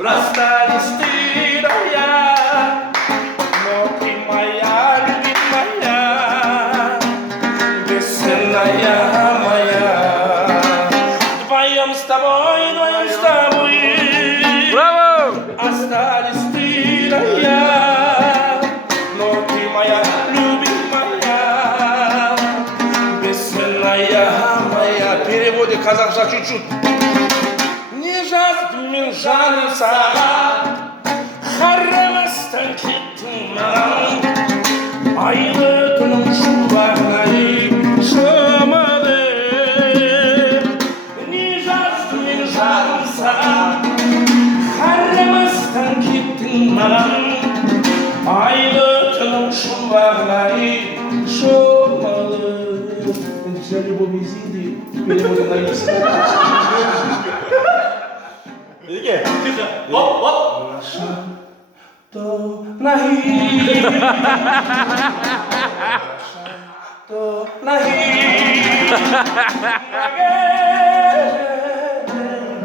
Остались ты да я, но ты моя любимая, бесценная моя. Вдвоем с тобой, вдвоем с тобой. Браво! Остались ты да я, но ты моя любимая, бесценная моя. В переводе казахша чуть-чуть. Не жаздым жанымса, қарамастан кеттің маған. Айлы түнім шуағынай шомады. Не жаздым мен жанымса, қарамастан кеттің маған. Айлы түнім шуағынай шомады. Вся любовь из Индии, переводе на язык. 이게 뭐? 또 나히 또 나히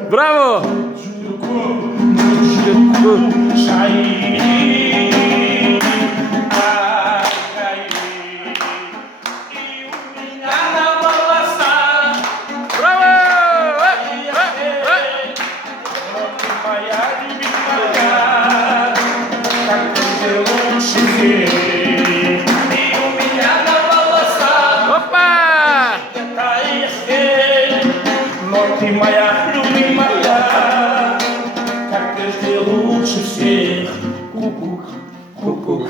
Браво! Опа! Но ты моя любимая, как прежде лучше всех. Ку-ку, ку-ку.